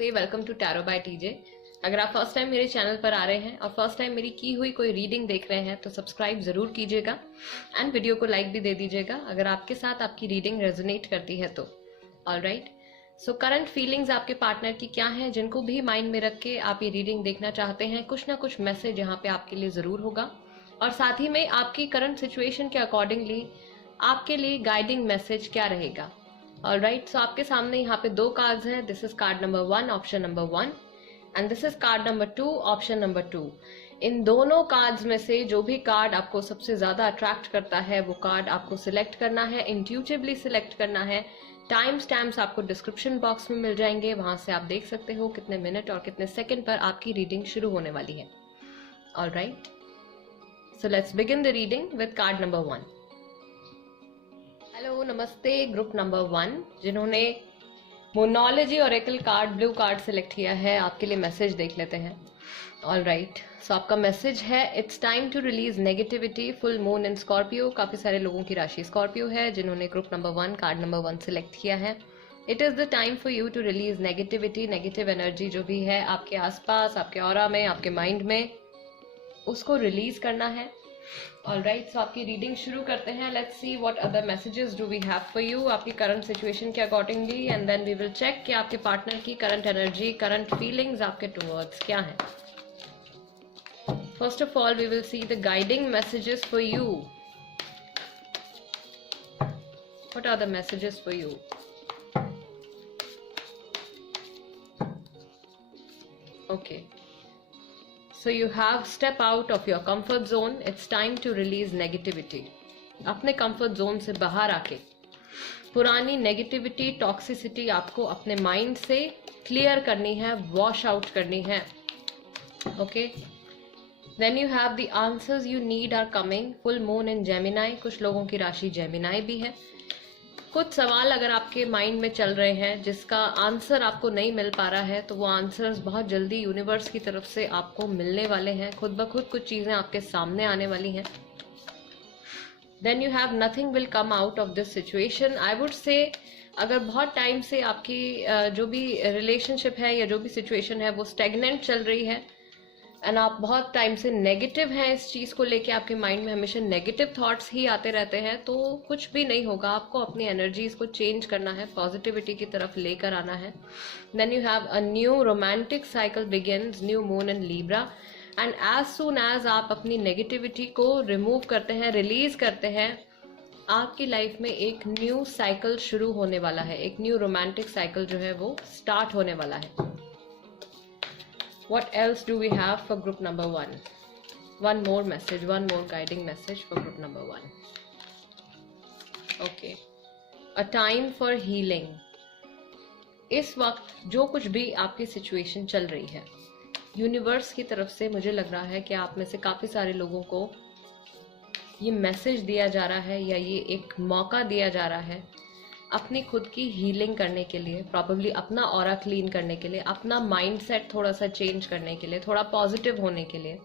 नमस्ते, welcome to tarot by TJ. अगर आप फर्स्ट टाइम मेरे चैनल पर आ रहे हैं और फर्स्ट टाइम मेरी की हुई कोई रीडिंग देख रहे हैं तो सब्सक्राइब जरूर कीजिएगा एंड वीडियो को लाइक भी दे दीजिएगा अगर आपके साथ आपकी रीडिंग रेजोनेट करती है तो। ऑलराइट, सो करंट फीलिंग्स आपके पार्टनर की क्या हैं, जिनको भी माइंड में रख के आप ये रीडिंग देखना चाहते हैं, कुछ ना कुछ मैसेज यहाँ पे आपके लिए जरूर होगा और साथ ही में आपकी करंट सिचुएशन के अकॉर्डिंगली आपके लिए गाइडिंग मैसेज क्या रहेगा। ऑलराइट, सो आपके सामने यहाँ पे दो कार्ड्स हैं। This is called number 1, option number 1 and this is called number 2, option number 2। इन दोनों कार्ड्स में से जो भी कार्ड आपको सबसे ज्यादा अट्रैक्ट करता है वो कार्ड आपको सिलेक्ट करना है, इंट्यूटिवली सिलेक्ट करना है। टाइम स्टैम्प्स आपको डिस्क्रिप्शन बॉक्स में मिल जाएंगे, वहां से आप देख सकते हो कितने मिनट और कितने सेकंड पर आपकी रीडिंग शुरू होने वाली है। Alright, so let's begin the reading with card number 1। Hello, नमस्ते ग्रुप नंबर 1 जिन्होंने monology oracle card blue card select किया है, आपके लिए मैसेज देख लेते हैं। ऑलराइट, सो आपका मैसेज है, it's time to release negativity, full moon in Scorpio. काफी सारे लोगों की राशि स्कॉर्पियो है जिन्होंने group number 1 card number 1 select किया है। It is the time for you to release negativity. Negative energy जो भी है आपके आसपास, आपके ऑरा में, आपके माइंड में, उसको रिलीज करना है। ऑलराइट, सो आपकी रीडिंग शुरू करते हैं। Let's see what other messages do we have for you आपकी करंट सिचुएशन के accordingly and then we will check कि आपके पार्टनर की करंट एनर्जी, करंट फीलिंग्स आपके टुवर्ड्स क्या है। First of all we will see the guiding messages for you. What are the messages for you? Okay, so you have step out of your comfort zone. It's time to release negativity. अपने comfort zone से बाहर आके पुरानी negativity, toxicity आपको अपने mind से clear करनी है, वॉश आउट करनी है। Okay, then you have the answers you need are coming. full moon in Gemini, कुछ लोगों की राशि जेमिनाई भी है। कुछ सवाल अगर आपके माइंड में चल रहे हैं जिसका आंसर आपको नहीं मिल पा रहा है तो वो आंसर्स बहुत जल्दी यूनिवर्स की तरफ से आपको मिलने वाले हैं। खुद ब खुद कुछ चीजें आपके सामने आने वाली हैं। Then you have nothing will come out of this situation. I would say अगर बहुत टाइम से आपकी जो भी रिलेशनशिप है या जो भी सिचुएशन है वो स्टेगनेंट चल रही है एंड आप बहुत टाइम से नेगेटिव हैं, इस चीज को लेके आपके माइंड में हमेशा नेगेटिव थॉट्स ही आते रहते हैं, तो कुछ भी नहीं होगा। आपको अपनी एनर्जीज को चेंज करना है, पॉजिटिविटी की तरफ लेकर आना है। Then you have a new romantic cycle begins, new moon in Libra and as soon as आप अपनी नेगेटिविटी को रिमूव करते हैं, रिलीज करते हैं, आपकी लाइफ में एक न्यू साइकिल शुरू होने वाला है। एक न्यू रोमांटिक साइकिल जो है वो स्टार्ट होने वाला है। What else do we have for group number 1? One more message, one more guiding message for group number 1. Okay. A time for healing. इस वक्त जो कुछ भी आपकी सिचुएशन चल रही है, यूनिवर्स की तरफ से मुझे लग रहा है कि आप में से काफी सारे लोगों को ये मैसेज दिया जा रहा है या ये एक मौका दिया जा रहा है अपनी खुद की हीलिंग करने के लिए, प्रॉबेबली अपना ऑरा क्लीन करने के लिए, अपना माइंडसेट थोड़ा सा चेंज करने के लिए, थोड़ा पॉजिटिव होने के लिए।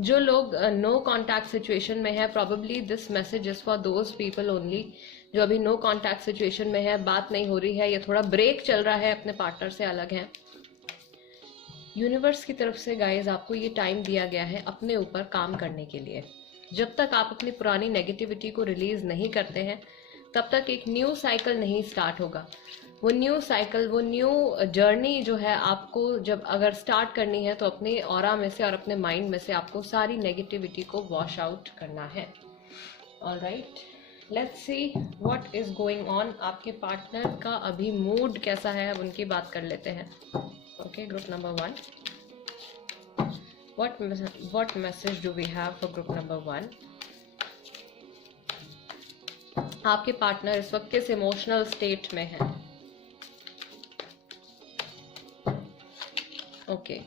जो लोग नो कांटेक्ट सिचुएशन में है, probably this message is for those people only जो अभी नो कांटेक्ट सिचुएशन में है, बात नहीं हो रही है या थोड़ा ब्रेक चल रहा है, अपने पार्टनर से अलग है। यूनिवर्स की तरफ से गाइज आपको ये टाइम दिया गया है अपने ऊपर काम करने के लिए। जब तक आप अपनी पुरानी नेगेटिविटी को रिलीज नहीं करते हैं तब तक एक न्यू साइकिल नहीं स्टार्ट होगा। वो न्यू साइकिल, वो न्यू जर्नी जो है आपको जब अगर स्टार्ट करनी है तो अपने ऑरा में से और अपने माइंड में से आपको सारी नेगेटिविटी को वॉश आउट करना है। Alright, let's see what is going on. आपके पार्टनर का अभी मूड कैसा है, अब उनकी बात कर लेते हैं। Okay, group number 1, what message do we have for group number 1? आपके पार्टनर इस वक्त किस इमोशनल स्टेट में है? Okay,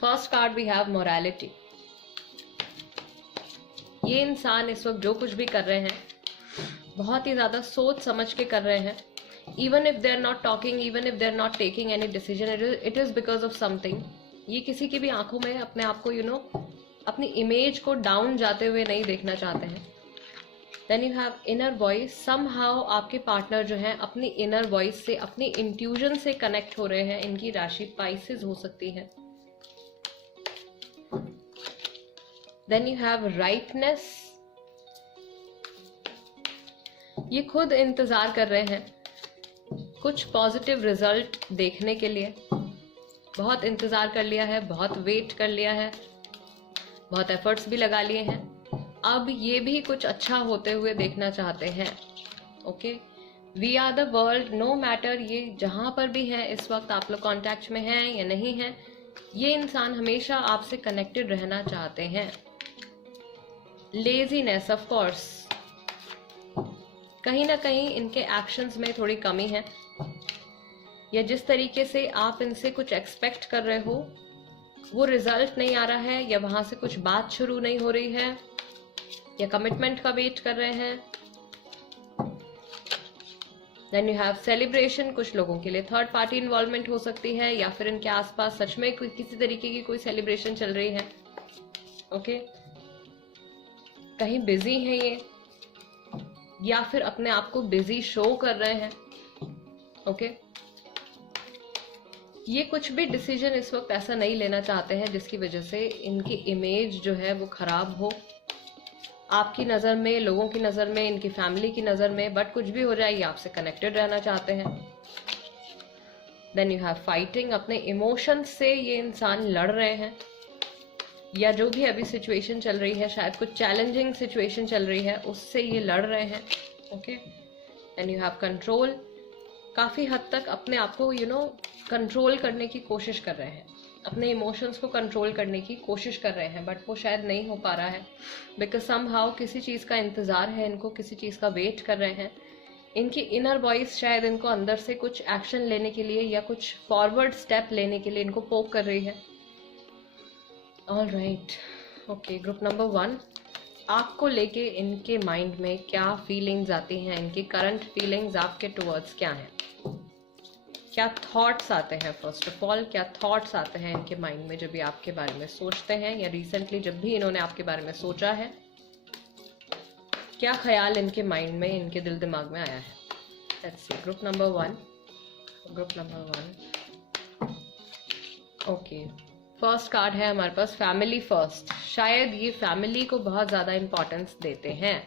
first card we have morality. ये इंसान इस वक्त जो कुछ भी कर रहे हैं बहुत ही ज्यादा सोच समझ के कर रहे हैं। Even if they are not talking, even if they are not taking any decision, it is because of something. ये किसी की भी आंखों में अपने आप को अपनी इमेज को डाउन जाते हुए नहीं देखना चाहते हैं। Then you have inner voice, somehow आपके पार्टनर जो है अपनी इनर वॉइस से, अपनी इंट्यूजन से कनेक्ट हो रहे हैं। इनकी राशि पाइसेस हो सकती है। देन यू हैव राइटनेस, ये खुद इंतजार कर रहे हैं कुछ पॉजिटिव रिजल्ट देखने के लिए। बहुत इंतजार कर लिया है, बहुत वेट कर लिया है, बहुत एफर्ट्स भी लगा लिए हैं। अब ये भी कुछ अच्छा होते हुए देखना चाहते हैं। Okay, we are the world, no matter ये जहां पर भी है इस वक्त, आप लोग कांटेक्ट में हैं या नहीं हैं, ये इंसान हमेशा आपसे कनेक्टेड रहना चाहते हैं। लेजीनेस, ऑफ कोर्स कहीं ना कहीं इनके एक्शंस में थोड़ी कमी है, या जिस तरीके से आप इनसे कुछ एक्सपेक्ट कर रहे हो वो रिजल्ट नहीं आ रहा है, या वहां से कुछ बात शुरू नहीं हो रही है, या कमिटमेंट का वेट कर रहे हैं। देन यू हैव सेलिब्रेशन, कुछ लोगों के लिए थर्ड पार्टी इन्वॉल्वमेंट हो सकती है, या फिर इनके आसपास सच में किसी तरीके की कोई सेलिब्रेशन चल रही है। ओके, कहीं बिजी है ये, या फिर अपने आप को बिजी शो कर रहे हैं। ओके, ये कुछ भी डिसीजन इस वक्त ऐसा नहीं लेना चाहते हैं जिसकी वजह से इनकी इमेज जो है वो खराब हो आपकी नज़र में, लोगों की नज़र में, इनकी फैमिली की नज़र में। बट कुछ भी हो जाए, ये आपसे कनेक्टेड रहना चाहते हैं। देन यू हैव फाइटिंग, अपने इमोशंस से ये इंसान लड़ रहे हैं, या जो भी अभी सिचुएशन चल रही है, शायद कुछ चैलेंजिंग सिचुएशन चल रही है, उससे ये लड़ रहे हैं। Okay, then you have control, काफ़ी हद तक अपने आप को कंट्रोल करने की कोशिश कर रहे हैं, अपने इमोशंस को कंट्रोल करने की कोशिश कर रहे हैं, बट वो शायद नहीं हो पा रहा है। बिकॉज समहाउ किसी चीज़ का इंतज़ार है इनको, किसी चीज़ का वेट कर रहे हैं। इनकी इनर वॉइस शायद इनको अंदर से कुछ एक्शन लेने के लिए या कुछ फॉरवर्ड स्टेप लेने के लिए इनको पोक कर रही है। All right, okay, group number 1, आपको लेके इनके माइंड में क्या फीलिंग्स आती हैं, इनकी करंट फीलिंग्स आपके टुवर्ड्स क्या हैं, क्या थॉट्स आते हैं। फर्स्ट ऑफ ऑल, क्या थॉट्स आते हैं इनके माइंड में जब भी आपके बारे में सोचते हैं, या रिसेंटली जब भी इन्होंने आपके बारे में सोचा है, क्या ख्याल इनके माइंड में, इनके दिल दिमाग में आया है। Let's see, group number 1, group number 1। Okay, first card है हमारे पास फैमिली फर्स्ट। शायद ये फैमिली को बहुत ज़्यादा इम्पोर्टेंस देते हैं।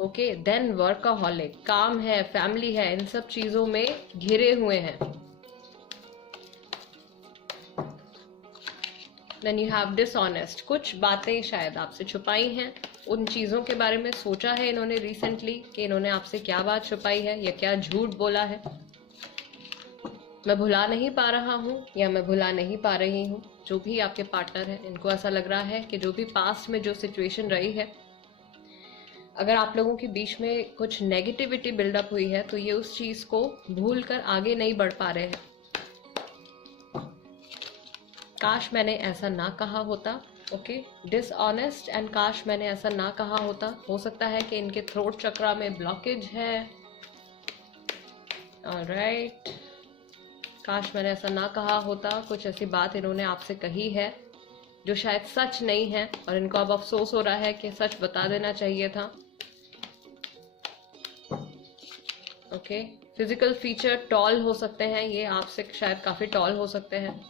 ओके, देन वर्कaholic, काम है, फैमिली है, इन सब चीज़ों में घिरे हुए हैं। देन यू हैव डिसऑनेस्ट, कुछ बातें शायद आपसे छुपाई हैं, उन चीज़ों के बारे में सोचा है इन्होंने रिसेंटली कि इन्होंने आपसे क्या बात छुपाई है या क्या झूठ बोला है। मैं भुला नहीं पा रहा हूँ या मैं भुला नहीं पा रही हूँ। जो भी आपके पार्टनर है, इनको ऐसा लग रहा है कि जो भी पास्ट में जो सिचुएशन रही है, अगर आप लोगों के बीच में कुछ नेगेटिविटी बिल्डअप हुई है तो ये उस चीज़ को भूल कर आगे नहीं बढ़ पा रहे हैं। काश मैंने ऐसा ना कहा होता। ओके, डिसऑनेस्ट एंड काश मैंने ऐसा ना कहा होता। हो सकता है कि इनके थ्रोट चक्रा में ब्लॉकेज है। ऑलराइट, काश मैंने ऐसा ना कहा होता। कुछ ऐसी बात इन्होंने आपसे कही है जो शायद सच नहीं है और इनको अब अफसोस हो रहा है कि सच बता देना चाहिए था। ओके, फिजिकल फीचर टॉल हो सकते हैं, ये आपसे शायद काफ़ी टॉल हो सकते हैं,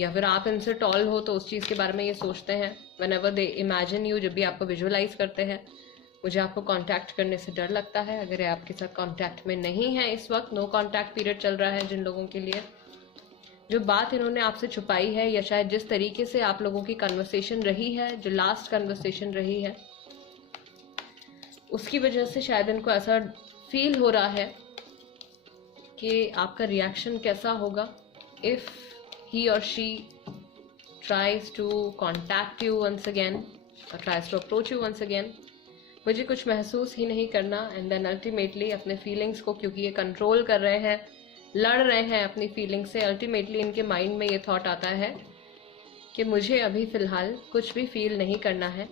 या फिर आप इनसे टॉल हो तो उस चीज़ के बारे में ये सोचते हैं। व्हेनेवर दे इमेजिन यू, जब भी आपको विजुअलाइज करते हैं, मुझे आपको कांटेक्ट करने से डर लगता है। अगर ये आपके साथ कांटेक्ट में नहीं है इस वक्त, नो कांटेक्ट पीरियड चल रहा है जिन लोगों के लिए, जो बात इन्होंने आपसे छुपाई है या शायद जिस तरीके से आप लोगों की कन्वर्सेशन रही है, जो लास्ट कन्वर्सेशन रही है, उसकी वजह से शायद इनको ऐसा फील हो रहा है कि आपका रिएक्शन कैसा होगा if he or she tries to contact you once again or tries to approach you once again। मुझे कुछ महसूस ही नहीं करना, एंड देन अल्टीमेटली अपने फीलिंग्स को, क्योंकि ये कंट्रोल कर रहे हैं, लड़ रहे हैं अपनी फीलिंग से, अल्टीमेटली इनके माइंड में ये थॉट आता है कि मुझे अभी फ़िलहाल कुछ भी फील नहीं करना है।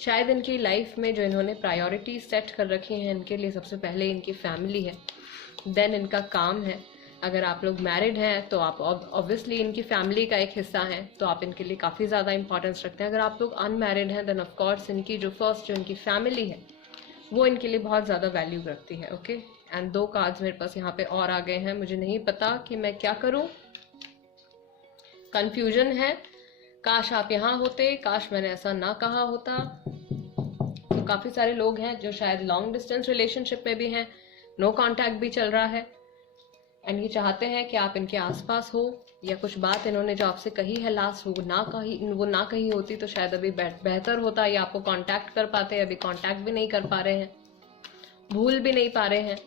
शायद इनकी लाइफ में जो इन्होंने प्रायोरिटी सेट कर रखी हैं, इनके लिए सबसे पहले इनकी फैमिली है, देन इनका काम है। अगर आप लोग मैरिड हैं तो आप ऑब्वियसली इनकी फैमिली का एक हिस्सा हैं, तो आप इनके लिए काफ़ी ज़्यादा इंपॉर्टेंस रखते हैं। अगर आप लोग अनमैरिड हैं देन ऑफ कोर्स इनकी जो फर्स्ट जो इनकी फैमिली है वो इनके लिए बहुत ज़्यादा वैल्यू रखती है। ओके, एंड 2 कार्ड्स मेरे पास यहाँ पे और आ गए हैं, मुझे नहीं पता कि मैं क्या करूँ, कंफ्यूजन है। काश आप यहाँ होते, काश मैंने ऐसा ना कहा होता। तो काफ़ी सारे लोग हैं जो शायद लॉन्ग डिस्टेंस रिलेशनशिप में भी हैं, नो कांटेक्ट भी चल रहा है, एंड ये चाहते हैं कि आप इनके आसपास हो, या कुछ बात इन्होंने जो आपसे कही है लास्ट वो ना कही होती तो शायद अभी बेहतर होता, या आपको कांटेक्ट कर पाते, अभी कांटेक्ट भी नहीं कर पा रहे हैं, भूल भी नहीं पा रहे हैं।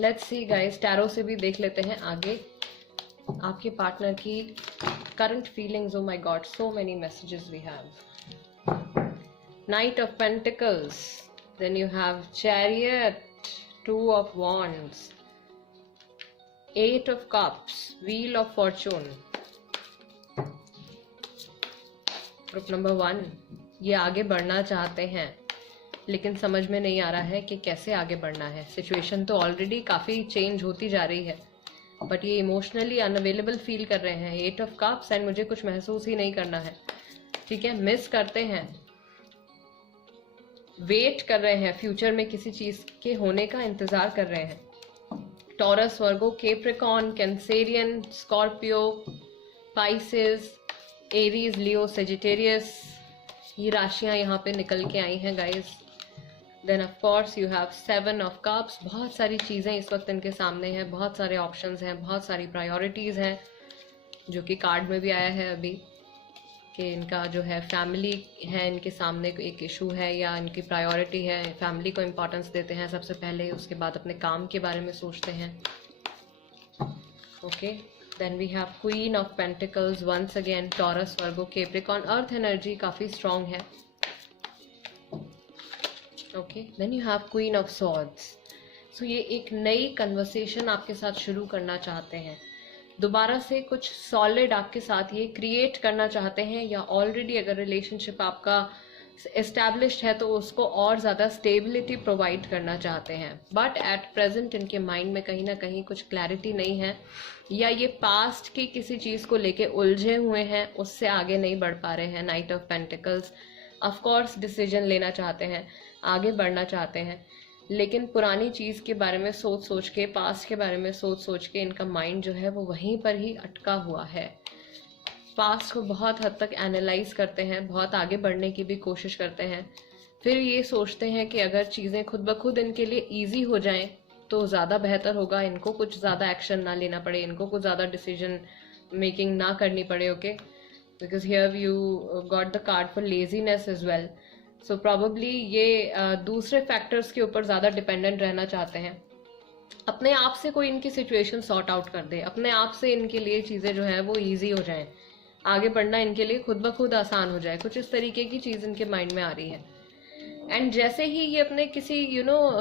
लेट्स सी गाइस, टैरो से भी देख लेते हैं आगे आपके पार्टनर की current feelings. Oh my god, so many messages we have. Knight of pentacles, then you have chariot, 2 of wands, 8 of cups, wheel of fortune। Group number 1, ये आगे बढ़ना चाहते हैं लेकिन समझ में नहीं आ रहा है कि कैसे आगे बढ़ना है। सिचुएशन तो ऑलरेडी काफ़ी चेंज होती जा रही है, बट ये इमोशनली अनअवेलेबल फील कर रहे हैं। 8 of cups एंड मुझे कुछ महसूस ही नहीं करना है, ठीक है, मिस करते हैं, वेट कर रहे हैं, फ्यूचर में किसी चीज के होने का इंतजार कर रहे हैं। Taurus, Virgo, Capricorn, Cancerian, Scorpio, Pisces, Aries, Leo, Sagittarius, ये राशियां यहाँ पे निकल के आई हैं guys. Then of course you have 7 of cups। बहुत सारी चीज़ें इस वक्त इनके सामने हैं, बहुत सारे ऑप्शंस हैं, बहुत सारी प्रायोरिटीज़ हैं, जो कि कार्ड में भी आया है अभी कि इनका जो है फैमिली है इनके सामने एक इशू है, या इनकी प्रायोरिटी है, फैमिली को इम्पोर्टेंस देते हैं सबसे पहले, उसके बाद अपने काम के बारे में सोचते हैं। Okay, then we have queen of pentacles, once again Taurus, Virgo, Capricorn, earth energy काफ़ी स्ट्रॉन्ग है। Okay, then you have queen of swords. So ये एक नई कन्वर्सेशन आपके साथ शुरू करना चाहते हैं, दोबारा से कुछ सॉलिड आपके साथ ये क्रिएट करना चाहते हैं, या ऑलरेडी अगर रिलेशनशिप आपका एस्टैब्लिश्ड है तो उसको और ज़्यादा स्टेबिलिटी प्रोवाइड करना चाहते हैं। बट एट प्रेजेंट इनके माइंड में कहीं ना कहीं कुछ क्लैरिटी नहीं है, या ये पास्ट की किसी चीज़ को लेके उलझे हुए हैं, उससे आगे नहीं बढ़ पा रहे हैं। Night of pentacles, of course decision लेना चाहते हैं, आगे बढ़ना चाहते हैं, लेकिन पुरानी चीज़ के बारे में सोच सोच के, पास्ट के बारे में सोच सोच के इनका माइंड जो है वो वहीं पर ही अटका हुआ है। पास्ट को बहुत हद तक एनालाइज करते हैं, बहुत आगे बढ़ने की भी कोशिश करते हैं, फिर ये सोचते हैं कि अगर चीज़ें खुद ब खुद इनके लिए ईजी हो जाएं तो ज़्यादा बेहतर होगा, इनको कुछ ज़्यादा एक्शन ना लेना पड़े, इनको कुछ ज़्यादा डिसीजन मेकिंग ना करनी पड़े। Okay, because here you got the card for laziness as well. So probably ये दूसरे फैक्टर्स के ऊपर ज़्यादा डिपेंडेंट रहना चाहते हैं, अपने आप से कोई इनकी सिचुएशन सॉर्ट आउट कर दे, अपने आप से इनके लिए चीज़ें जो है वो ईजी हो जाएं, आगे बढ़ना इनके लिए खुद ब खुद आसान हो जाए, कुछ इस तरीके की चीज़ इनके माइंड में आ रही है। एंड जैसे ही ये अपने किसी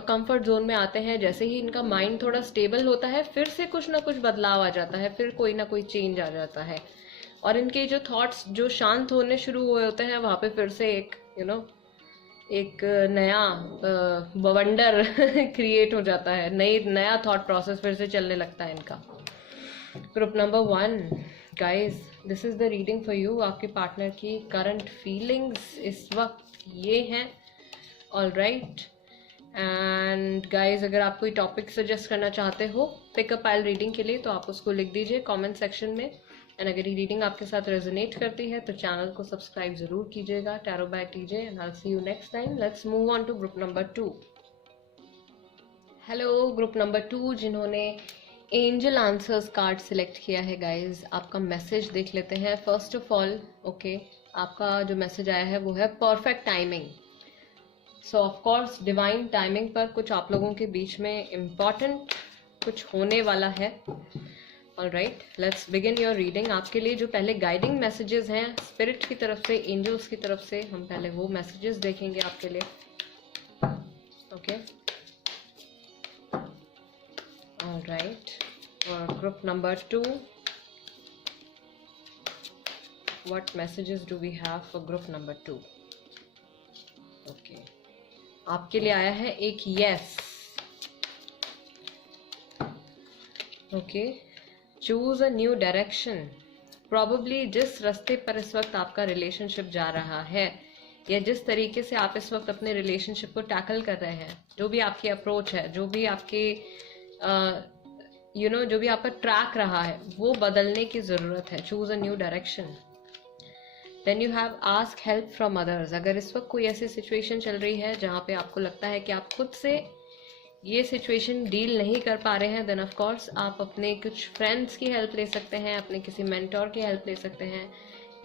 कंफर्ट जोन में आते हैं, जैसे ही इनका माइंड थोड़ा स्टेबल होता है, फिर से कुछ ना कुछ बदलाव आ जाता है, फिर कोई ना कोई चेंज आ जाता है, और इनके जो थॉट्स जो शांत होने शुरू हुए होते हैं, वहाँ पे फिर से एक एक नया बवंडर क्रिएट हो जाता है, नया थॉट प्रोसेस फिर से चलने लगता है इनका। Group number 1 guys, this is the reading for you. आपके पार्टनर की करंट फीलिंग्स इस वक्त ये हैं। ऑल राइट, एंड गाइज अगर आप कोई टॉपिक सजेस्ट करना चाहते हो पिकअप पाइल रीडिंग के लिए तो आप उसको लिख दीजिए कमेंट सेक्शन में। एंड अगर ये रीडिंग आपके साथ रेजोनेट करती है तो चैनल को सब्सक्राइब जरूर कीजिएगा। Tarot by TJ, and I will see you next time. Let's move on to group number 2। Hello group number 2 जिन्होंने एंजल आंसर्स कार्ड सिलेक्ट किया है गाइज, आपका मैसेज देख लेते हैं। फर्स्ट ऑफ ऑल ओके, आपका जो मैसेज आया है वो है perfect timing. So of course divine timing पर कुछ आप लोगों के बीच में इम्पॉर्टेंट कुछ होने वाला है। All right, let's begin your reading. आपके लिए जो पहले गाइडिंग मैसेजेस हैं स्पिरिट की तरफ से, एंजल्स की तरफ से, हम पहले वो मैसेजेस देखेंगे आपके लिए। ओके, ऑल राइट, और group number 2, what messages do we have for group number 2? Okay, आपके लिए आया है एक yes. Okay, choose a new direction. Probably जिस रास्ते पर इस वक्त आपका रिलेशनशिप जा रहा है, या जिस तरीके से आप इस वक्त अपने रिलेशनशिप को टैकल कर रहे हैं, जो भी आपकी अप्रोच है, जो भी आपके जो भी आपका ट्रैक रहा है, वो बदलने की ज़रूरत है. Choose a new direction. Then you have ask help from others. अगर इस वक्त कोई ऐसी सिचुएशन चल रही है जहाँ पे आपको लगता है कि आप खुद से ये सिचुएशन डील नहीं कर पा रहे हैं, देन ऑफ कोर्स आप अपने कुछ फ्रेंड्स की हेल्प ले सकते हैं, अपने किसी मेंटोर की हेल्प ले सकते हैं.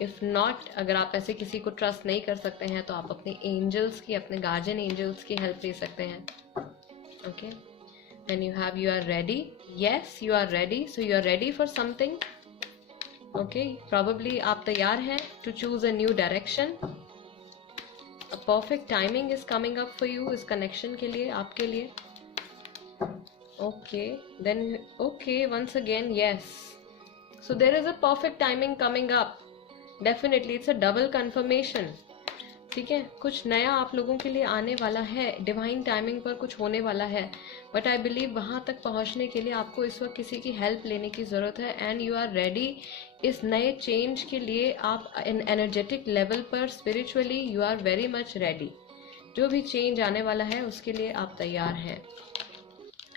इफ़ नॉट, अगर आप ऐसे किसी को ट्रस्ट नहीं कर सकते हैं तो आप अपने एंजल्स की, अपने गार्जियन एंजल्स की हेल्प ले सकते हैं. Okay, then you have you are ready. Yes, you are ready. So you are ready for something. Okay, probably आप तैयार हैं to choose a new direction. A perfect timing is coming up for you इस connection के लिए, आपके लिए. Okay, then okay, once again, yes. So there is a perfect timing coming up. Definitely, it's a double confirmation. ठीक है, कुछ नया आप लोगों के लिए आने वाला है, डिवाइन टाइमिंग पर कुछ होने वाला है. बट आई बिलीव वहाँ तक पहुँचने के लिए आपको इस वक्त किसी की हेल्प लेने की ज़रूरत है. एंड यू आर रेडी इस नए चेंज के लिए. आप एनर्जेटिक लेवल पर spiritually you are very much ready. जो भी चेंज आने वाला है उसके लिए आप तैयार हैं.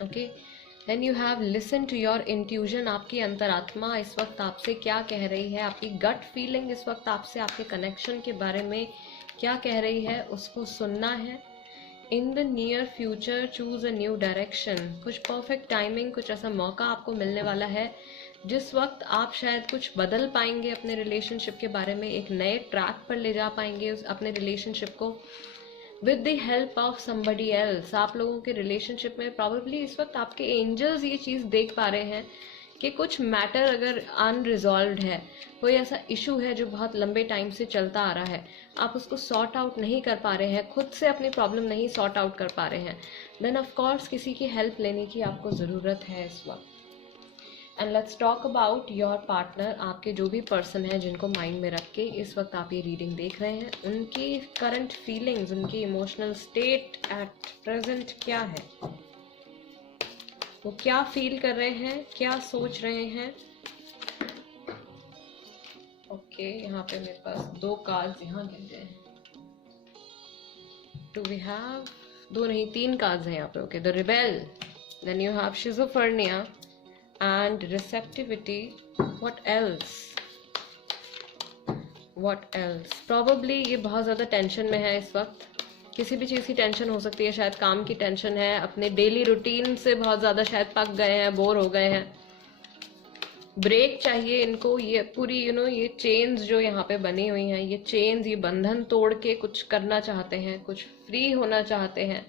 Okay, then you have listen to your intuition. आपकी अंतरात्मा इस वक्त आपसे क्या कह रही है, आपकी गट फीलिंग इस वक्त आपसे आपके कनेक्शन के बारे में क्या कह रही है, उसको सुनना है. In the near future choose a new direction. कुछ परफेक्ट टाइमिंग, कुछ ऐसा मौका आपको मिलने वाला है जिस वक्त आप शायद कुछ बदल पाएंगे अपने रिलेशनशिप के बारे में, एक नए ट्रैक पर ले जा पाएंगे अपने रिलेशनशिप को with the help of somebody else. आप लोगों के रिलेशनशिप में प्रॉबेबली इस वक्त आपके एंजल्स ये चीज़ देख पा रहे हैं कि कुछ मैटर अगर अनरिजॉल्व्ड है, कोई ऐसा इशू है जो बहुत लंबे टाइम से चलता आ रहा है, आप उसको सॉर्ट आउट नहीं कर पा रहे हैं, खुद से अपनी प्रॉब्लम नहीं सॉर्ट आउट कर पा रहे हैं, देन ऑफ कोर्स किसी की हेल्प लेने की आपको ज़रूरत है इस वक्त. And let's talk about your partner. आपके जो भी पर्सन हैं जिनको माइंड में रख के इस वक्त आप ये रीडिंग देख रहे हैं, उनकी करंट फीलिंग्स, उनकी इमोशनल स्टेट एट प्रेजेंट क्या है, वो क्या फील कर रहे हैं, क्या सोच रहे हैं. ओके, यहाँ पे मेरे पास 2 कार्ड्स यहाँ गिर गए. डू वी हैव 2 नहीं 3 कार्ड्स हैं यहाँ पे. Okay, the rebel. Then you have schizophrenia and receptivity. What else? Probably ये बहुत ज़्यादा टेंशन में है इस वक्त. किसी भी चीज़ की टेंशन हो सकती है, शायद काम की टेंशन है, अपने डेली रूटीन से बहुत ज़्यादा शायद पक गए हैं, बोर हो गए हैं, ब्रेक चाहिए इनको. ये पूरी ये चेन्स जो यहाँ पे बनी हुई हैं, ये चेन्स, ये बंधन तोड़ के कुछ करना चाहते हैं, कुछ फ्री होना चाहते हैं.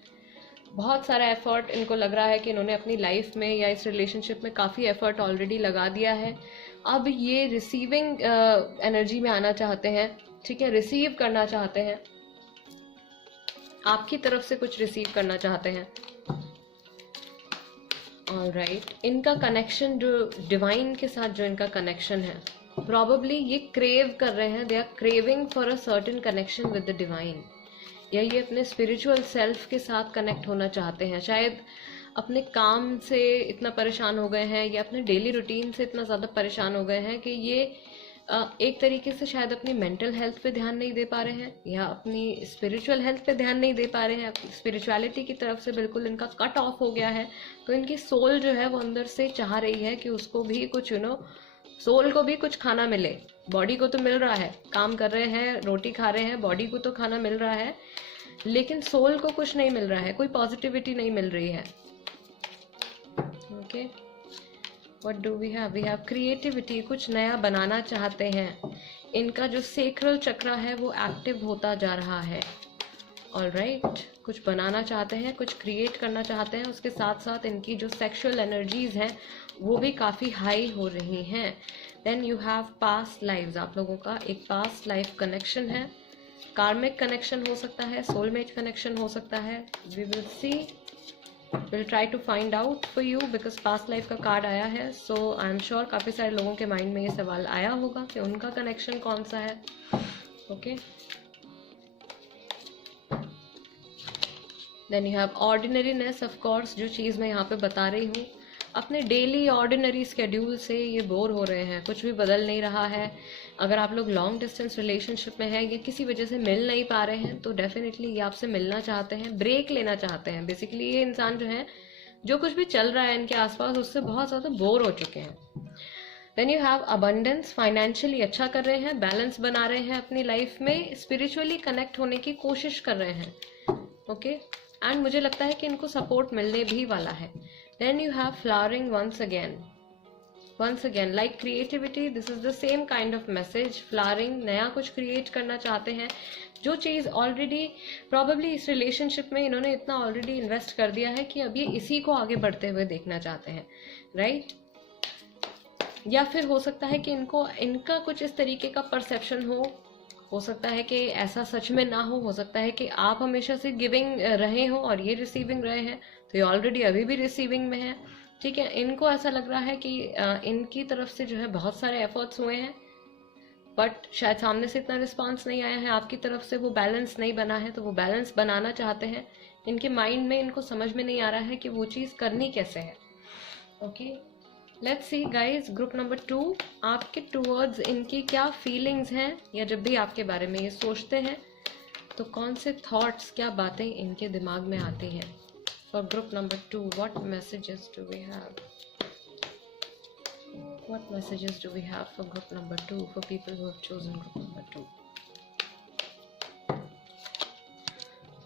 बहुत सारा एफर्ट इनको लग रहा है कि इन्होंने अपनी लाइफ में या इस रिलेशनशिप में काफ़ी एफर्ट ऑलरेडी लगा दिया है. अब ये रिसीविंग एनर्जी में आना चाहते हैं. ठीक है, रिसीव करना चाहते हैं, आपकी तरफ से कुछ रिसीव करना चाहते हैं. ऑलराइट, इनका कनेक्शन जो डिवाइन के साथ जो इनका कनेक्शन है, प्रॉबेबली ये क्रेव कर रहे हैं, they are craving for a certain connection with the divine. या ये अपने स्पिरिचुअल सेल्फ के साथ कनेक्ट होना चाहते हैं. शायद अपने काम से इतना परेशान हो गए हैं या अपने डेली रूटीन से इतना ज़्यादा परेशान हो गए हैं कि ये एक तरीके से शायद अपनी मेंटल हेल्थ पे ध्यान नहीं दे पा रहे हैं या अपनी स्पिरिचुअल हेल्थ पे ध्यान नहीं दे पा रहे हैं. स्पिरिचुअलिटी की तरफ से बिल्कुल इनका कट ऑफ हो गया है. तो इनकी सोल जो है वो अंदर से चाह रही है कि उसको भी कुछ सोल को भी कुछ खाना मिले. बॉडी को तो मिल रहा है, काम कर रहे हैं, रोटी खा रहे हैं, बॉडी को तो खाना मिल रहा है, लेकिन सोल को कुछ नहीं मिल रहा है, कोई पॉजिटिविटी नहीं मिल रही है. Okay, what do we have? We have creativity. कुछ नया बनाना चाहते हैं. इनका जो सेक्रल चक्र है वो एक्टिव होता जा रहा है. ऑलराइट, कुछ बनाना चाहते हैं, कुछ क्रिएट करना चाहते हैं. उसके साथ साथ इनकी जो सेक्सुअल एनर्जीज हैं वो भी काफ़ी हाई हो रही हैं. Then you have past lives. आप लोगों का एक पास्ट लाइफ कनेक्शन है, कार्मिक कनेक्शन हो सकता है, सोलमेट कनेक्शन हो सकता है. We will see, will try to find out for you because past life का कार्ड आया है. सो आई एम श्योर काफ़ी सारे लोगों के माइंड में ये सवाल आया होगा कि उनका कनेक्शन कौन सा है. Okay, then you have ordinariness. Of course, जो चीज़ मैं यहाँ पे बता रही हूँ, अपने डेली ऑर्डिनरी स्केड्यूल से ये बोर हो रहे हैं, कुछ भी बदल नहीं रहा है. अगर आप लोग लॉन्ग डिस्टेंस रिलेशनशिप में हैं या किसी वजह से मिल नहीं पा रहे हैं तो डेफिनेटली ये आपसे मिलना चाहते हैं, ब्रेक लेना चाहते हैं। बेसिकली ये इंसान जो है, जो कुछ भी चल रहा है इनके आसपास उससे बहुत ज़्यादा बोर हो चुके हैं। Then you have abundance, financially अच्छा कर रहे हैं, बैलेंस बना रहे हैं अपनी लाइफ में, स्पिरिचुअली कनेक्ट होने की कोशिश कर रहे हैं। ओके एंड मुझे लगता है कि इनको सपोर्ट मिलने भी वाला है। Then you have flowering once again like creativity, this is the same kind of message. Flowering, नया कुछ क्रिएट करना चाहते हैं, जो चीज़ ऑलरेडी प्रॉबेबली इस रिलेशनशिप में इन्होंने इतना ऑलरेडी इन्वेस्ट कर दिया है कि अब ये इसी को आगे बढ़ते हुए देखना चाहते हैं, राइट? या फिर हो सकता है कि इनका कुछ इस तरीके का परसेप्शन हो सकता है कि ऐसा सच में ना हो सकता है कि आप हमेशा से गिविंग रहे हो और ये रिसीविंग रहे हैं, तो ये ऑलरेडी अभी भी रिसीविंग में है, ठीक है? इनको ऐसा लग रहा है कि इनकी तरफ से जो है बहुत सारे एफर्ट्स हुए हैं, बट शायद सामने से इतना रिस्पांस नहीं आया है, आपकी तरफ से वो बैलेंस नहीं बना है, तो वो बैलेंस बनाना चाहते हैं। इनके माइंड में इनको समझ में नहीं आ रहा है कि वो चीज़ करनी कैसे है। Okay, let's see guys, group number 2, आपके टूवर्ड्स इनकी क्या फीलिंग्स हैं, या जब भी आपके बारे में ये सोचते हैं तो कौन से थॉट्स, क्या बातें इनके दिमाग में आती हैं। For group number 2, what messages do we have? What messages do we have for group number 2, for people who have chosen group number 2?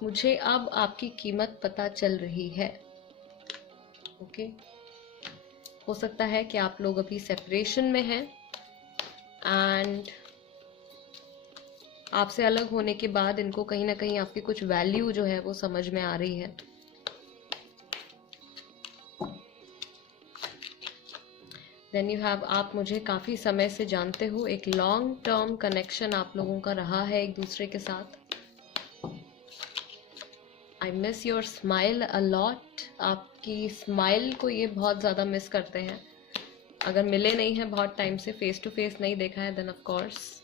मुझे अब आपकी कीमत पता चल रही है। ओके, हो सकता है कि आप लोग अभी सेपरेशन में हैं एंड आपसे अलग होने के बाद इनको कहीं ना कहीं आपकी कुछ वैल्यू जो है वो समझ में आ रही है। देन यू हैव, आप मुझे काफ़ी समय से जानते हो, एक लॉन्ग टर्म कनेक्शन आप लोगों का रहा है एक दूसरे के साथ। I miss your smile a lot, आपकी स्माइल को ये बहुत ज़्यादा मिस करते हैं। अगर मिले नहीं हैं बहुत टाइम से, फेस टू फेस नहीं देखा है, देन ऑफ कोर्स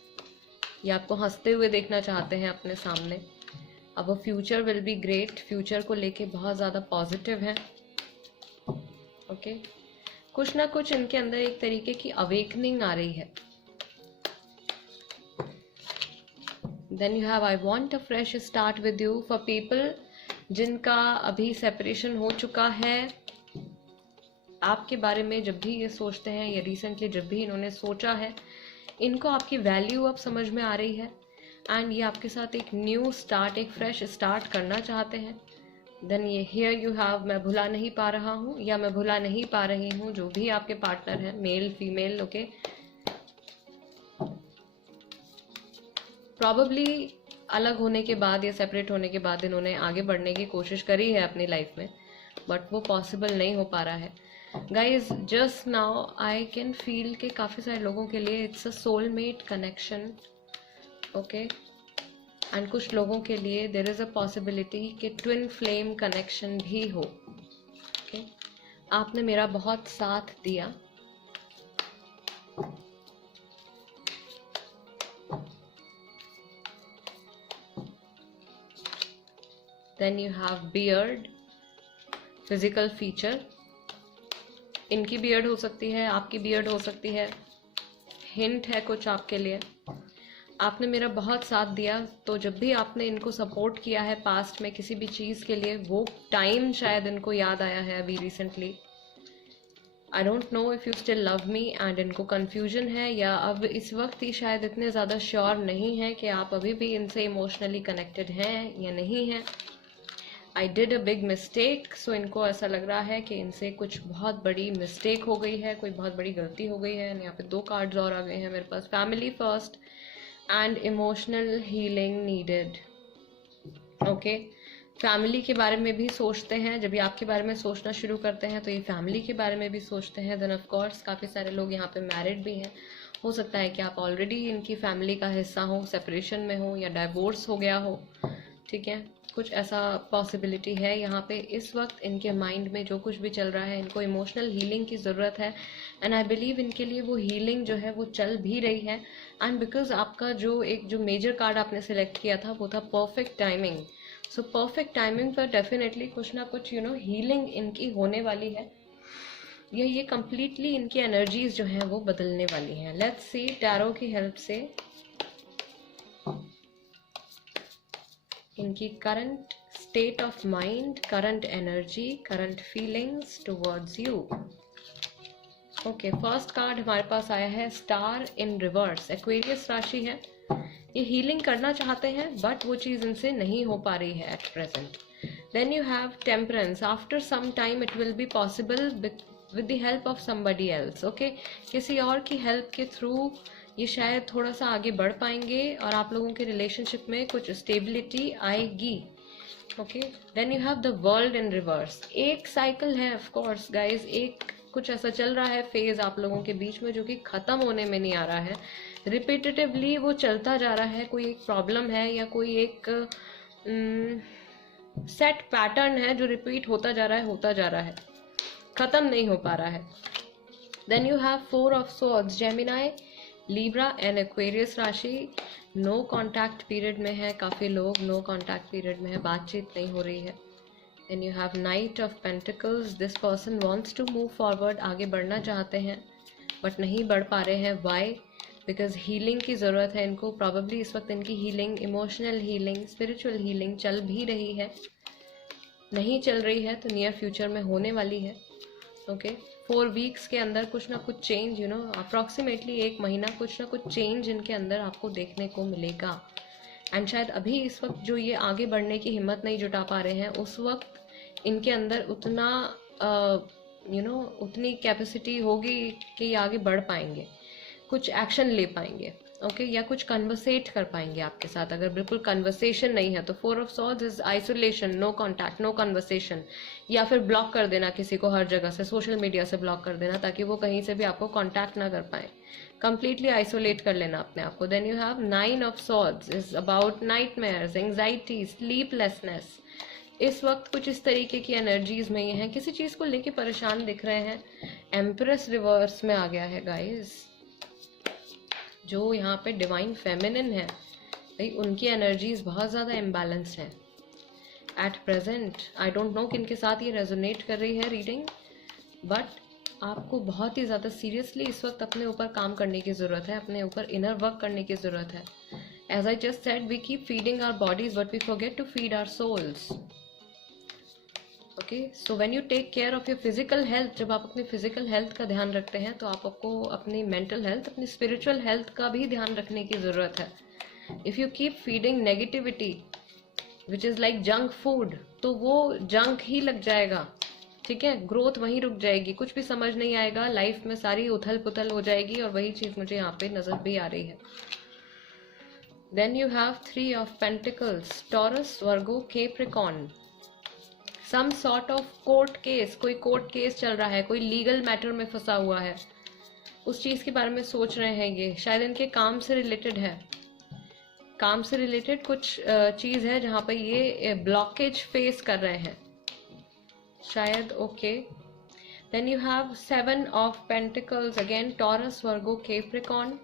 ये आपको हंसते हुए देखना चाहते हैं अपने सामने। अब वो future will be great, future को लेके बहुत ज़्यादा पॉजिटिव है। ओके, कुछ ना कुछ इनके अंदर एक तरीके की अवेकनिंग आ रही है। Then you have, I want a fresh start with you, for people जिनका अभी सेपरेशन हो चुका है, आपके बारे में जब भी ये सोचते हैं या रिसेंटली जब भी इन्होंने सोचा है, इनको आपकी वैल्यू अब समझ में आ रही है एंड ये आपके साथ एक न्यू स्टार्ट, एक फ्रेश स्टार्ट करना चाहते हैं। देन ये हियर यू हैव, मैं भुला नहीं पा रहा हूँ या मैं भुला नहीं पा रही हूँ, जो भी आपके पार्टनर है, मेल फीमेल, ओके, प्रॉबेबली अलग होने के बाद या सेपरेट होने के बाद इन्होंने आगे बढ़ने की कोशिश करी है अपनी लाइफ में, बट वो पॉसिबल नहीं हो पा रहा है। Guys, just now I can feel कि काफ़ी सारे लोगों के लिए it's a soulmate connection, okay, and कुछ लोगों के लिए देर इज़ अ पॉसिबिलिटी कि ट्विन फ्लेम कनेक्शन भी हो। ओके, आपने मेरा बहुत साथ दिया, then you have beard, physical feature, इनकी बियर्ड हो सकती है, आपकी बियर्ड हो सकती है, हिंट है कुछ आपके लिए। आपने मेरा बहुत साथ दिया, तो जब भी आपने इनको सपोर्ट किया है पास्ट में किसी भी चीज़ के लिए, वो टाइम शायद इनको याद आया है अभी recently. I don't know if you still love me, and इनको कन्फ्यूजन है या अब इस वक्त ही शायद इतने ज़्यादा श्योर नहीं है कि आप अभी भी इनसे इमोशनली कनेक्टेड हैं या नहीं हैं। I did a big mistake, so इनको ऐसा लग रहा है कि इनसे कुछ बहुत बड़ी मिस्टेक हो गई है, कोई बहुत बड़ी गलती हो गई है। यहाँ पे 2 कार्ड्स और आ गए हैं मेरे पास, family first and emotional healing needed. Okay, family के बारे में भी सोचते हैं, जब ये आपके बारे में सोचना शुरू करते हैं तो ये फैमिली के बारे में भी सोचते हैं। देन ऑफ कोर्स काफ़ी सारे लोग यहाँ पे मैरिड भी हैं, हो सकता है कि आप ऑलरेडी इनकी फैमिली का हिस्सा हो, सेपरेशन में हो या डाइवोर्स हो गया हो, ठीक है, कुछ ऐसा पॉसिबिलिटी है। यहाँ पे इस वक्त इनके माइंड में जो कुछ भी चल रहा है, इनको इमोशनल हीलिंग की ज़रूरत है एंड आई बिलीव इनके लिए वो हीलिंग जो है वो चल भी रही है। एंड बिकॉज आपका जो मेजर कार्ड आपने सेलेक्ट किया था वो था perfect timing, so perfect timing पर डेफिनेटली कुछ ना कुछ हीलिंग इनकी होने वाली है। ये कंप्लीटली इनकी एनर्जीज जो हैं वो बदलने वाली हैं। लेट्स सी टैरो की हेल्प से इनकी current state of mind, current energy, current feelings towards you. Okay, first card हमारे पास आया है स्टार इन रिवर्स। एक्वेरियस राशि है, ये हीलिंग करना चाहते हैं बट वो चीज़ इनसे नहीं हो पा रही है at present. Then you have temperance. After some time it will be possible with the help of somebody else. Okay, किसी और की हेल्प के थ्रू ये शायद थोड़ा सा आगे बढ़ पाएंगे और आप लोगों के रिलेशनशिप में कुछ स्टेबिलिटी आएगी। Okay, then you have the world in reverse. एक साइकिल है ऑफ कोर्स गाइज, एक कुछ ऐसा चल रहा है फेज आप लोगों के बीच में जो कि खत्म होने में नहीं आ रहा है, रिपीटेटिवली वो चलता जा रहा है। कोई एक प्रॉब्लम है या कोई एक सेट पैटर्न है जो रिपीट होता जा रहा है, खत्म नहीं हो पा रहा है। Then you have 4 of swords. Gemini, Libra and Aquarius राशि नो कॉन्टैक्ट पीरियड में है, काफ़ी लोग नो कॉन्टैक्ट पीरियड में है, बातचीत नहीं हो रही है। Then you have knight of pentacles. This person wants to move forward, आगे बढ़ना चाहते हैं बट नहीं बढ़ पा रहे हैं। वाई? बिकॉज हीलिंग की ज़रूरत है इनको। प्रॉबेबली इस वक्त इनकी healing, emotional healing, spiritual healing चल भी रही है, नहीं चल रही है तो नियर फ्यूचर में होने वाली है। ओके, 4 वीक्स के अंदर कुछ ना कुछ चेंज, अप्रॉक्सीमेटली 1 महीना कुछ ना कुछ चेंज इनके अंदर आपको देखने को मिलेगा। एंड शायद अभी इस वक्त जो ये आगे बढ़ने की हिम्मत नहीं जुटा पा रहे हैं, उस वक्त इनके अंदर उतना उतनी कैपेसिटी होगी कि ये आगे बढ़ पाएंगे, कुछ एक्शन ले पाएंगे। ओके, या कुछ कन्वर्सेट कर पाएंगे आपके साथ। अगर बिल्कुल कन्वर्सेशन नहीं है तो 4 of swords is isolation, no contact, no conversation, या फिर ब्लॉक कर देना किसी को, हर जगह से, सोशल मीडिया से ब्लॉक कर देना ताकि वो कहीं से भी आपको कॉन्टैक्ट ना कर पाए, कंप्लीटली आइसोलेट कर लेना अपने आप को। Then you have 9 of swords is about nightmares, anxiety, sleeplessness. इस वक्त कुछ इस तरीके की एनर्जीज में ये हैं, किसी चीज़ को लेके परेशान दिख रहे हैं। एम्प्रेस रिवर्स में आ गया है गाइज, जो यहाँ पे डिवाइन फेमिनिन है भाई, उनकी एनर्जीज बहुत ज़्यादा इम्बैलेंस्ड हैं at present. I don't know किनके साथ ये रेजोनेट कर रही है रीडिंग, बट आपको बहुत ही ज़्यादा सीरियसली इस वक्त अपने ऊपर काम करने की ज़रूरत है, अपने ऊपर इनर वर्क करने की ज़रूरत है। As I just said, we keep feeding our bodies but we forget to feed our souls. Okay, so when you take care of your physical health, जब आप अपनी फिजिकल हेल्थ का ध्यान रखते हैं तो आपको अपनी मेंटल हेल्थ, अपनी स्पिरिचुअल हेल्थ का भी ध्यान रखने की ज़रूरत है। If you keep feeding negativity which is like junk food, तो वो जंक ही लग जाएगा, ठीक है, ग्रोथ वहीं रुक जाएगी, कुछ भी समझ नहीं आएगा, लाइफ में सारी उथल पुथल हो जाएगी। और वही चीज़ मुझे यहाँ पे नज़र भी आ रही है। Then you have 3 of pentacles, Taurus, Virgo, Capricorn. Some sort of court case, कोई कोर्ट केस चल रहा है, कोई लीगल मैटर में फंसा हुआ है, उस चीज़ के बारे में सोच रहे हैं। ये शायद इनके काम से रिलेटेड है, काम से रिलेटेड कुछ चीज़ है जहाँ पे ये ब्लॉकेज फेस कर रहे हैं शायद। Okay, then you have 7 of pentacles again, Taurus, Virgo, Capricorn.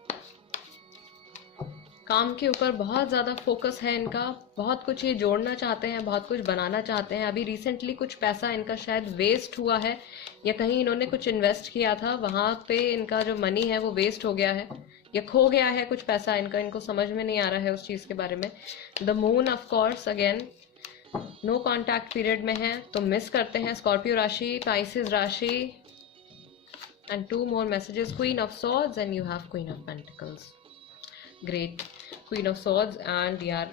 काम के ऊपर बहुत ज़्यादा फोकस है इनका, बहुत कुछ ये जोड़ना चाहते हैं, बहुत कुछ बनाना चाहते हैं। अभी रिसेंटली कुछ पैसा इनका शायद वेस्ट हुआ है, या कहीं इन्होंने कुछ इन्वेस्ट किया था, वहाँ पे इनका जो मनी है वो वेस्ट हो गया है या खो गया है कुछ पैसा इनका, इनको समझ में नहीं आ रहा है उस चीज़ के बारे में। The moon of course again no contact period में है तो मिस करते हैं। स्कॉर्पियो राशि, पाइसिस राशि, and 2 more messages, queen of swords and you have queen of pentacles. Great, queen of swords and यार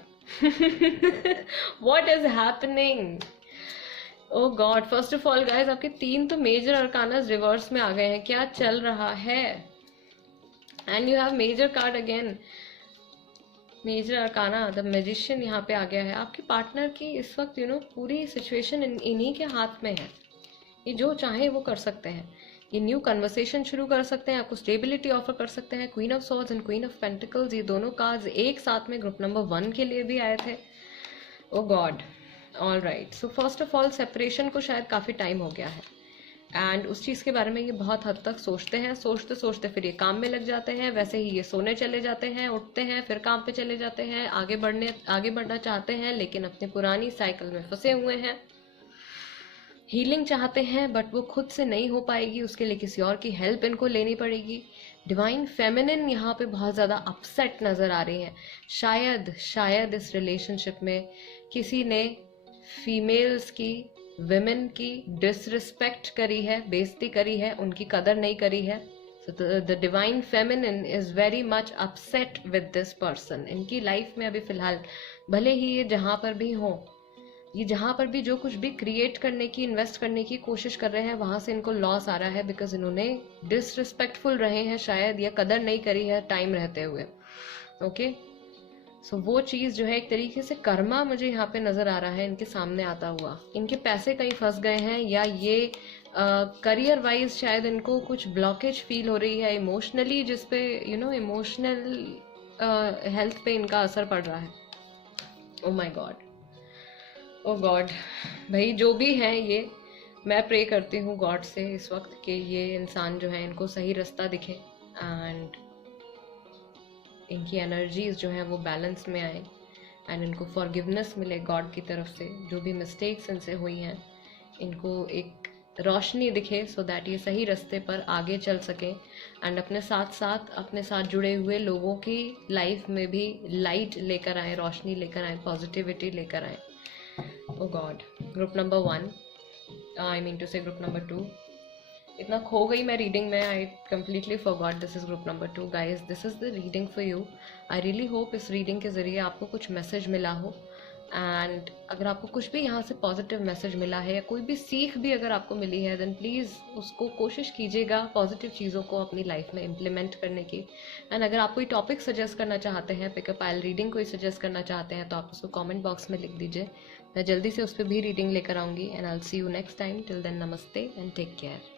what is happening, oh God. First of all guys, आपके 3 तो मेजर अरकानास रिवर्स में आ गए हैं, क्या चल रहा है। And you have major card again, major arcana, the magician यहाँ पे आ गया है। आपके पार्टनर की इस वक्त पूरी सिचुएशन इन्हीं के हाथ में है, ये जो चाहे वो कर सकते हैं। ये न्यू कन्वर्सेशन शुरू कर सकते हैं, आपको स्टेबिलिटी ऑफर कर सकते हैं। Queen of swords and queen of pentacles, ये दोनों कार्ड्स एक साथ में ग्रुप नंबर 1 के लिए भी आए थे। Oh God, all right. So first of all, separation को शायद काफ़ी टाइम हो गया है एंड उस चीज़ के बारे में ये बहुत हद तक सोचते हैं, सोचते सोचते फिर ये काम में लग जाते हैं। वैसे ही ये सोने चले जाते हैं, उठते हैं, फिर काम पे चले जाते हैं, आगे बढ़ना चाहते हैं लेकिन अपनी पुरानी साइकिल में फंसे हुए हैं। हीलिंग चाहते हैं बट वो खुद से नहीं हो पाएगी, उसके लिए किसी और की हेल्प इनको लेनी पड़ेगी। डिवाइन फेमिनिन यहाँ पे बहुत ज़्यादा अपसेट नज़र आ रही हैं। शायद इस रिलेशनशिप में किसी ने फीमेल्स की, विमेन की डिसरिस्पेक्ट करी है, बेइज्जती करी है, उनकी कदर नहीं करी है। So the divine feminine is very much upset with this person. इनकी लाइफ में अभी फिलहाल भले ही ये जहाँ पर भी हो, ये जहाँ पर भी जो कुछ भी क्रिएट करने की, इन्वेस्ट करने की कोशिश कर रहे हैं, वहां से इनको लॉस आ रहा है बिकॉज इन्होंने डिसरिस्पेक्टफुल रहे हैं शायद, या कदर नहीं करी है टाइम रहते हुए। ओके, सो वो चीज़ जो है एक तरीके से कर्मा मुझे यहाँ पे नज़र आ रहा है इनके सामने आता हुआ। इनके पैसे कहीं फंस गए हैं, या ये करियर वाइज शायद इनको कुछ ब्लॉकेज फील हो रही है इमोशनली, जिसपे इमोशनल हेल्थ पे इनका असर पड़ रहा है। Oh my God, oh God, भाई जो भी है ये, मैं प्रे करती हूँ गॉड से इस वक्त कि ये इंसान जो है इनको सही रास्ता दिखे एंड इनकी एनर्जीज जो हैं वो बैलेंस में आए एंड इनको फॉरगिवनेस मिले गॉड की तरफ से। जो भी मिस्टेक्स इनसे हुई हैं इनको एक रोशनी दिखे सो दैट ये सही रास्ते पर आगे चल सकें एंड अपने साथ जुड़े हुए लोगों की लाइफ में भी लाइट लेकर आए, रोशनी लेकर आए, पॉजिटिविटी लेकर आए। Oh God, group number 1, I mean two से ग्रुप नंबर 2, इतना खो गई मैं रीडिंग में, I completely forgot this is group number 2। Guys, this is the reading for you. I really hope इस रीडिंग के ज़रिए आपको कुछ मैसेज मिला हो एंड अगर आपको कुछ भी यहाँ से पॉजिटिव मैसेज मिला है या कोई भी सीख भी अगर आपको मिली है, देन प्लीज़ उसको कोशिश कीजिएगा पॉजिटिव चीज़ों को अपनी लाइफ में इम्प्लीमेंट करने की। एंड अगर आप कोई टॉपिक सजेस्ट करना चाहते हैं, पिकअप आइल रीडिंग कोई सजेस्ट करना चाहते हैं, तो आप उसको कमेंट बॉक्स में लिख दीजिए। मैं जल्दी से उस पर भी रीडिंग लेकर आऊँगी and I will see you next time. Till then, नमस्ते एंड टेक केयर।